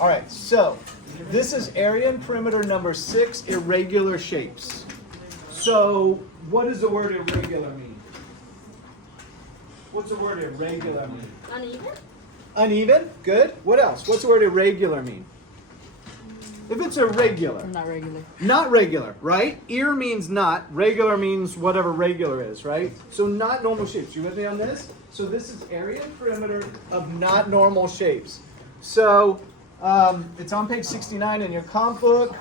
All right, so this is area and perimeter number 6, irregular shapes. So what does the word irregular mean? What's the word irregular mean? Uneven? Uneven? Good. What else? What's the word irregular mean? If it's irregular. Not regular. Not regular, right? Ir means not. Regular means whatever regular is, right? So not normal shapes. You with me on this? So this is area and perimeter of not normal shapes. So it's on page 69 in your comp book.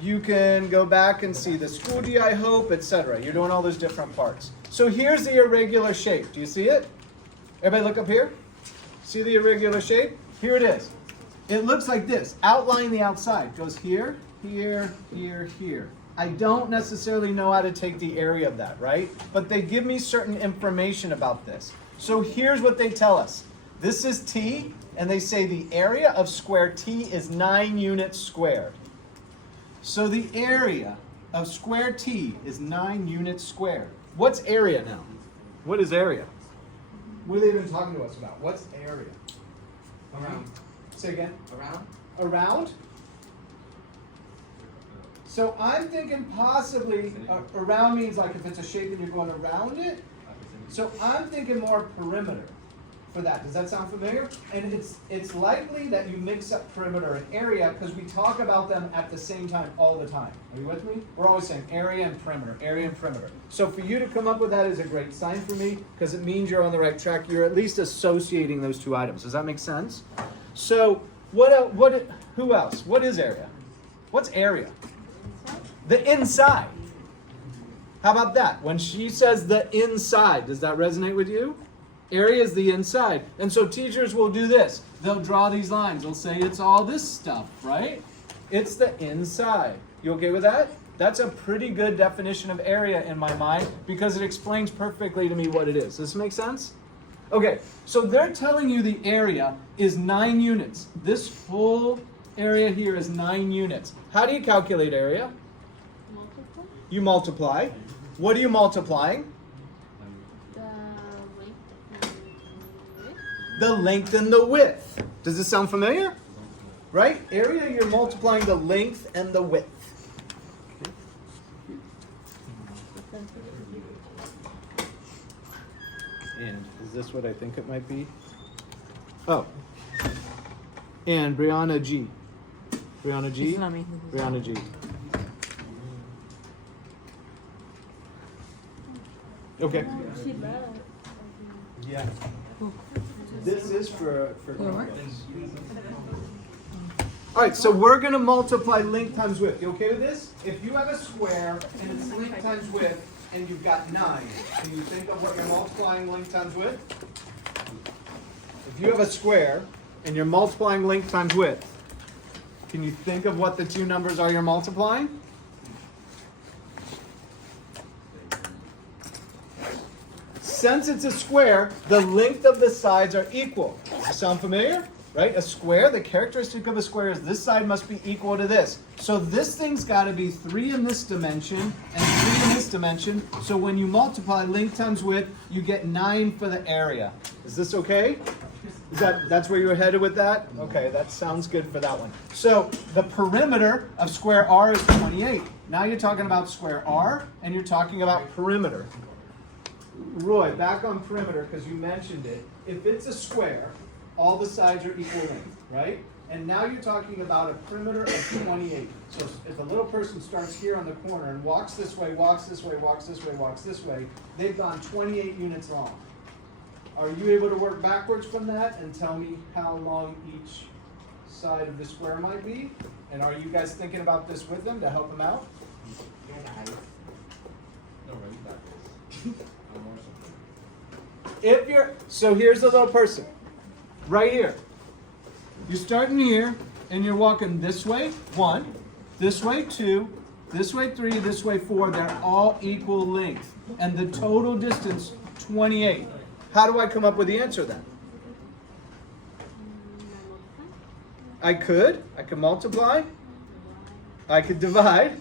You can go back and see the school GI hope, etc. You're doing all those different parts. So here's the irregular shape. Do you see it? Everybody look up here. See the irregular shape? Here it is. It looks like this. Outline the outside. Goes here, here, here, here. I don't necessarily know how to take the area of that, right? But they give me certain information about this. So here's what they tell us. This is T, and they say the area of square T is 9 units squared. So the area of square T is 9 units squared. What's area now? What is area? What are they even talking to us about? What's area? Around. Say again. Around? Around? So I'm thinking possibly around means like if it's a shape and you're going around it. So I'm thinking more perimeter for that. Does that sound familiar? And it's likely that you mix up perimeter and area because we talk about them at the same time all the time. Are you with me? We're always saying area and perimeter, area and perimeter. So for you to come up with that is a great sign for me because it means you're on the right track. You're at least associating those two items. Does that make sense? So who else? What is area? What's area? The inside. How about that? When she says the inside, does that resonate with you? Area is the inside. And so teachers will do this. They'll draw these lines. They'll say it's all this stuff, right? It's the inside. You okay with that? That's a pretty good definition of area in my mind because it explains perfectly to me what it is. Does this make sense? Okay, so they're telling you the area is 9 units. This full area here is 9 units. How do you calculate area? Multiple? You multiply. What are you multiplying? The length and width. The length and the width. Does this sound familiar? Right? Area, you're multiplying the length and the width. And is this what I think it might be? Oh. And Brianna G. Brianna G. It's not me. Brianna G. Okay. Yeah. This is for all right, so we're going to multiply length times width. You okay with this? If you have a square and it's length times width and you've got 9, can you think of what you're multiplying length times width? If you have a square and you're multiplying length times width, can you think of what the two numbers are you're multiplying? Since it's a square, the length of the sides are equal. Does that sound familiar? Right? A square, the characteristic of a square is this side must be equal to this. So this thing's got to be 3 in this dimension and 3 in this dimension. So when you multiply length times width, you get 9 for the area. Is this okay? That's where you were headed with that? Okay, that sounds good for that one. So the perimeter of square R is 28. Now you're talking about square R and you're talking about perimeter. Roy, back on perimeter because you mentioned it. If it's a square, all the sides are equal length, right? And now you're talking about a perimeter of 28. So if a little person starts here on the corner and walks this way, walks this way, walks this way, walks this way, they've gone 28 units long. Are you able to work backwards from that and tell me how long each side of the square might be? And are you guys thinking about this with them to help them out? So here's the little person. Right here. You're starting here and you're walking this way, 1, this way 2, this way 3, this way 4. They're all equal length. And the total distance, 28. How do I come up with the answer then? I could multiply. I could divide,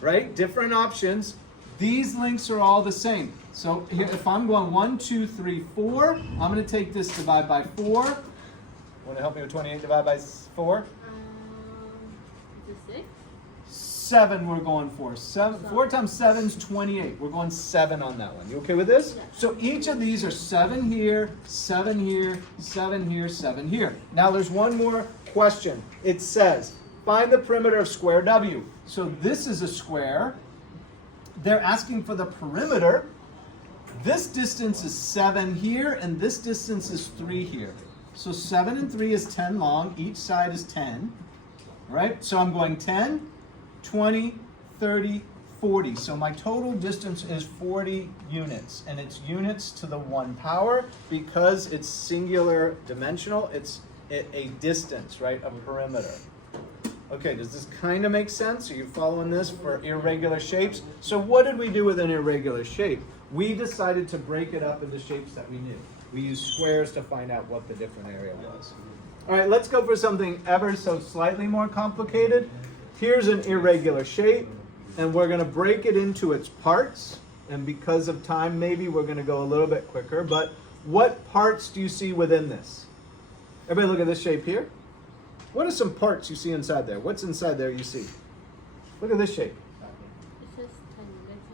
right? Different options. These lengths are all the same. So here, if I'm going 1, 2, 3, 4, I'm going to take this divide by 4. Want to help me with 28 divided by 4? Is it 6? 7 we're going for. 4 times 7 is 28. We're going 7 on that one. You okay with this? Yeah. So each of these are 7 here, 7 here, 7 here, 7 here. Now there's one more question. It says, find the perimeter of square W. So this is a square. They're asking for the perimeter. This distance is 7 here, and this distance is 3 here. So 7 and 3 is 10 long. Each side is 10. Right? So I'm going 10, 20, 30, 40. So my total distance is 40 units. And it's units to the 1 power because it's singular dimensional. It's a distance, right? A perimeter. Okay, does this kind of make sense? Are you following this for irregular shapes? So what did we do with an irregular shape? We decided to break it up into shapes that we knew. We used squares to find out what the different area was. All right, let's go for something ever so slightly more complicated. Here's an irregular shape, and we're going to break it into its parts. And because of time, maybe we're going to go a little bit quicker. But what parts do you see within this? Everybody look at this shape here. What are some parts you see inside there? What's inside there you see? Look at this shape. It says 10 units.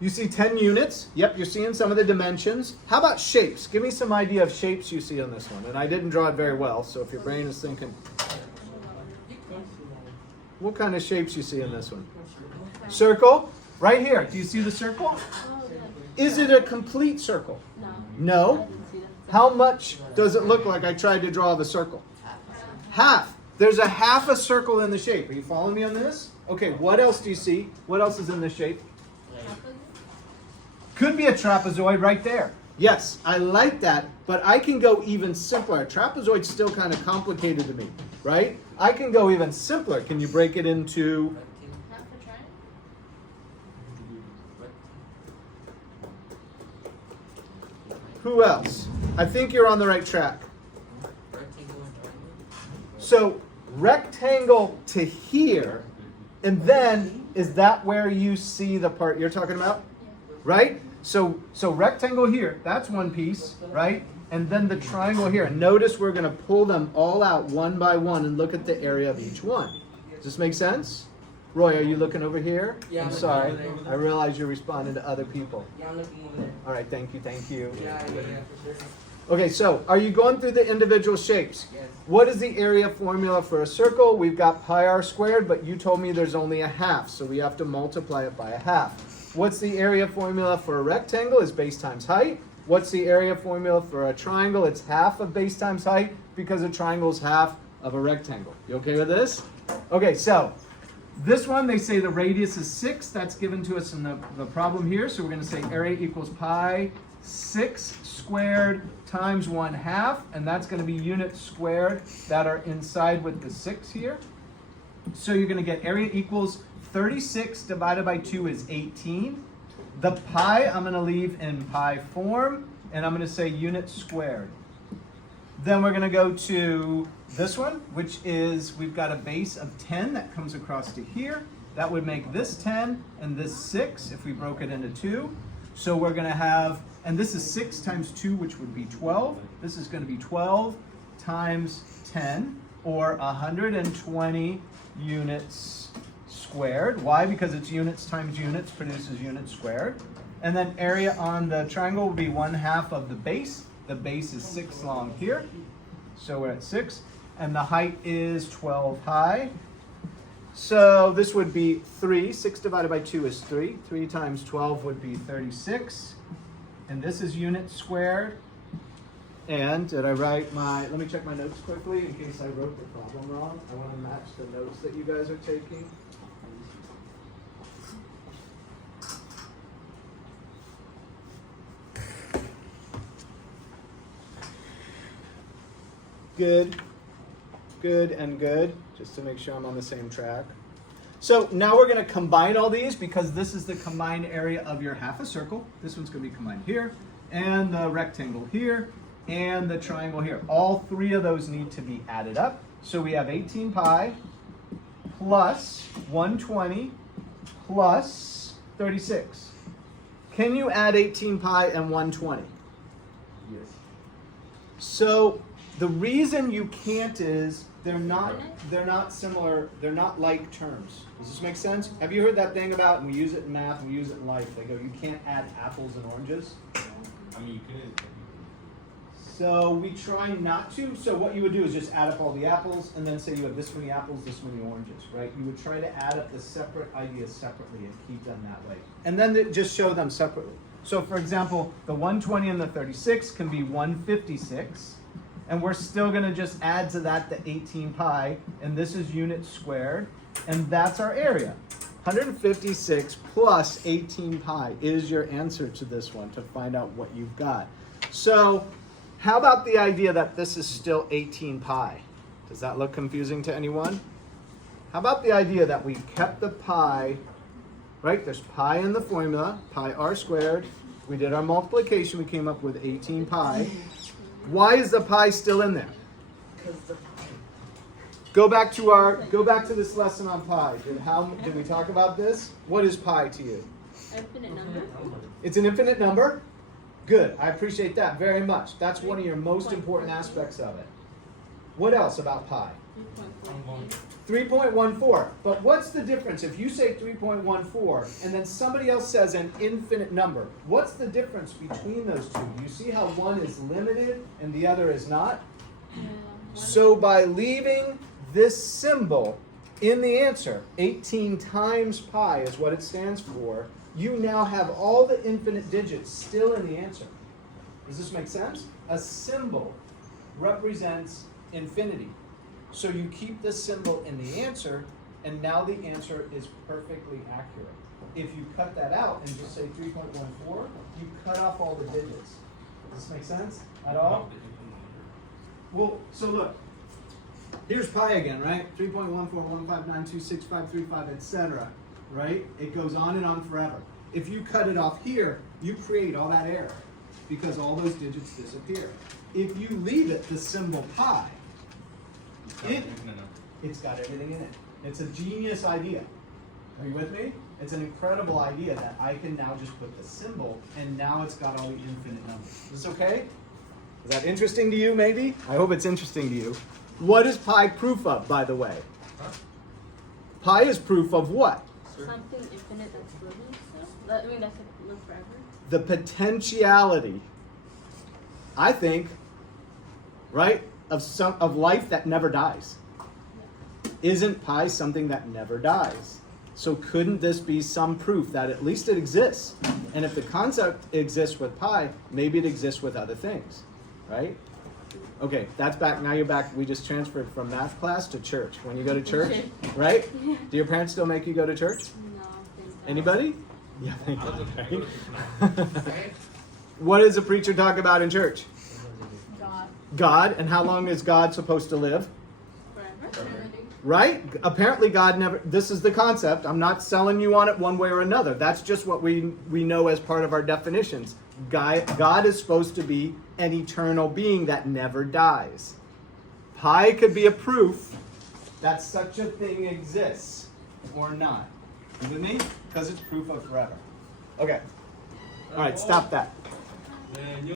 You see 10 units. Yep, you're seeing some of the dimensions. How about shapes? Give me some idea of shapes you see on this one. And I didn't draw it very well, so if your brain is thinking. What kind of shapes you see in this one? Circle. Right here. Do you see the circle? Oh, okay. Is it a complete circle? No. No. I didn't see that. How much does it look like I tried to draw the circle? Half. There's a half a circle in the shape. Are you following me on this? Okay, what else do you see? What else is in the shape? Could be a trapezoid right there. Yes, I like that, but I can go even simpler. A trapezoid's still kind of complicated to me, right? I can go even simpler. Can you break it into... Half a triangle? Who else? I think you're on the right track. So rectangle to here, and then is that where you see the part you're talking about? Yeah. Right? So rectangle here, that's one piece, right? And then the triangle here. And notice we're going to pull them all out one by one and look at the area of each one. Does this make sense? Roy, are you looking over here? Yeah, I'm I'm sorry. looking over there. I realize you're responding to other people. Yeah, I'm looking over there. All right, thank you. Yeah, for sure. Okay, so are you going through the individual shapes? Yes. What is the area formula for a circle? We've got pi r squared, but you told me there's only a half, so we have to multiply it by a half. What's the area formula for a rectangle? Is base times height. What's the area formula for a triangle? It's half of base times height because a triangle is half of a rectangle. You okay with this? Okay, so this one, they say the radius is 6. That's given to us in the problem here. So we're going to say area equals pi 6 squared times 1/2, and that's going to be units squared that are inside with the 6 here. So you're going to get area equals 36 divided by 2 is 18. The pi I'm going to leave in pi form, and I'm going to say units squared. Then we're going to go to this one, which is we've got a base of 10 that comes across to here. That would make this 10 and this 6 if we broke it into 2. So we're going to have, and this is 6 times 2, which would be 12. This is going to be 12 times 10, or 120 units squared. Why? Because it's units times units produces units squared. And then area on the triangle will be 1/2 of the base. The base is 6 long here. So we're at 6. And the height is 12 high. So this would be 3. 6 divided by 2 is 3. 3 times 12 would be 36. And this is units squared. And did I write let me check my notes quickly in case I wrote the problem wrong. I want to match the notes that you guys are taking. Good, good, and good, just to make sure I'm on the same track. So now we're going to combine all these because this is the combined area of your half a circle. This one's going to be combined here, and the rectangle here, and the triangle here. All 3 of those need to be added up. So we have 18 pi plus 120 plus 36. Can you add 18 pi and 120? Yes. So The reason you can't is they're not similar, they're not like terms. Does this make sense? Have you heard that thing about, and we use it in math, we use it in life, they go, you can't add apples and oranges? I mean, you could. So we try not to. So what you would do is just add up all the apples and then say you have this many apples, this many oranges, right? You would try to add up the separate ideas separately and keep them that way. And then just show them separately. So for example, the 120 and the 36 can be 156. And we're still going to just add to that the 18 pi. And this is units squared. And that's our area. 156 plus 18 pi is your answer to this one to find out what you've got. So how about the idea that this is still 18 pi? Does that look confusing to anyone? How about the idea that we kept the pi, right? There's pi in the formula, pi r squared. We did our multiplication, we came up with 18 pi. Why is the pi still in there? Go back to this lesson on pi. Did we talk about this? What is pi to you? Infinite number. It's an infinite number? Good. I appreciate that very much. That's one of your most important aspects of it. What else about pi? 3.14. But what's the difference if you say 3.14 and then somebody else says an infinite number? What's the difference between those two? You see how one is limited and the other is not? So by leaving this symbol in the answer, 18 times pi is what it stands for, you now have all the infinite digits still in the answer. Does this make sense? A symbol represents infinity. So you keep the symbol in the answer, and now the answer is perfectly accurate. If you cut that out and just say 3.14, you cut off all the digits. Does this make sense at all? Well, so look. Here's pi again, right? 3.1415926535, etc. Right? It goes on and on forever. If you cut it off here, you create all that error because all those digits disappear. If you leave it the symbol pi, it's got everything in it. It's a genius idea. Are you with me? It's an incredible idea that I can now just put the symbol and now it's got all the infinite numbers. Is this okay? Is that interesting to you, maybe? I hope it's interesting to you. What is pi proof of, by the way? Pi is proof of what? Something infinite that's living still? I mean, that's like live forever? The potentiality, I think, right, of life that never dies. Isn't pi something that never dies? So couldn't this be some proof that at least it exists? And if the concept exists with pi, maybe it exists with other things, right? Okay, that's back. Now you're back. We just transferred from math class to church. When you go to church, right? Do your parents still make you go to church? No, I think not. Anybody? Yeah, I think that's okay. What does a preacher talk about in church? God. God. And how long is God supposed to live? Forever? Right? Apparently God never, this is the concept. I'm not selling you on it one way or another. That's just what we know as part of our definitions. God is supposed to be an eternal being that never dies. Pi could be a proof that such a thing exists or not. You with me? Because it's proof of forever. Okay. All right, stop that.